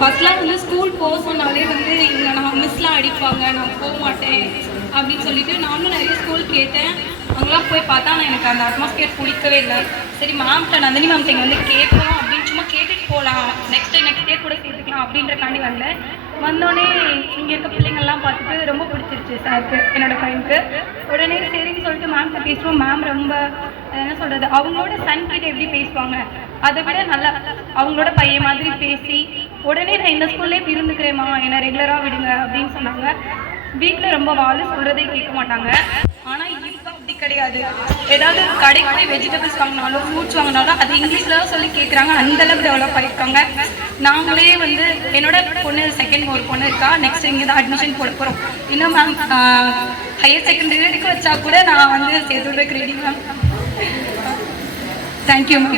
ஃபஸ்ட்லாம் வந்து ஸ்கூல் போக சொன்னாலே வந்து இங்கே நான் மிஸ்லாம் அடிப்பாங்க, நான் போக மாட்டேன் அப்படின்னு சொல்லிட்டு நானும் நிறைய ஸ்கூல் கேட்டேன். அங்கெல்லாம் போய் பார்த்தா நான் எனக்கு அந்த அட்மாஸ்பியர் பிடிக்கவே இல்லை. சரி மேம்கிட்ட நந்தினி மேம்கிட்ட இங்கே வந்து கேட்போம் அப்படின்னு சும்மா கேட்டுட்டு போகலாம், நெக்ஸ்ட் இயர் கூட சேர்த்துக்கலாம் அப்படின்றக்காண்டி வந்தேன். வந்தோடனே இங்கே இருக்க பிள்ளைங்கள்லாம் பார்த்துட்டு ரொம்ப பிடிச்சிருச்சு சாருக்கு, என்னோடய பையனுக்கு. உடனே சரின்னு சொல்லிட்டு மேம்கிட்ட பேசுவோம். மேம் ரொம்ப என்ன சொல்கிறது, அவங்களோட சன் கிட்ட எப்படி பேசுவாங்க அதை விட நல்லா அவங்களோட பையன் மாதிரி பேசி, உடனே நான் இந்த ஸ்கூல்லே இருந்துக்கிறேம்மா, என்னை ரெகுலராக விடுங்க அப்படின்னு சொன்னாங்க. வீட்டில் ரொம்ப சொல்கிறதே கேட்க மாட்டாங்க. ஆனால் இப்போ அப்படி கிடையாது. ஏதாவது கடைக்கு போய் வெஜிடபிள்ஸ் வாங்கினாலும் ஃப்ரூட்ஸ் வாங்கினாலும் அது இங்கிலீஷில் சொல்லி கேட்குறாங்க. அந்தளவுக்கு டெவலப் ஆகிருக்காங்க. நாங்களே வந்து என்னோட பொண்ணு செகண்ட் ஒரு பொண்ணு இருக்கா, நெக்ஸ்ட் இங்கே தான் அட்மிஷன் போட போகிறோம். இன்னும் மேம் ஹையர் செகண்டரி வரைக்கும் வச்சா கூட நான் வந்து சேர்த்து விடுறதுக்கு ரெடி மேம். Thank you ma'am.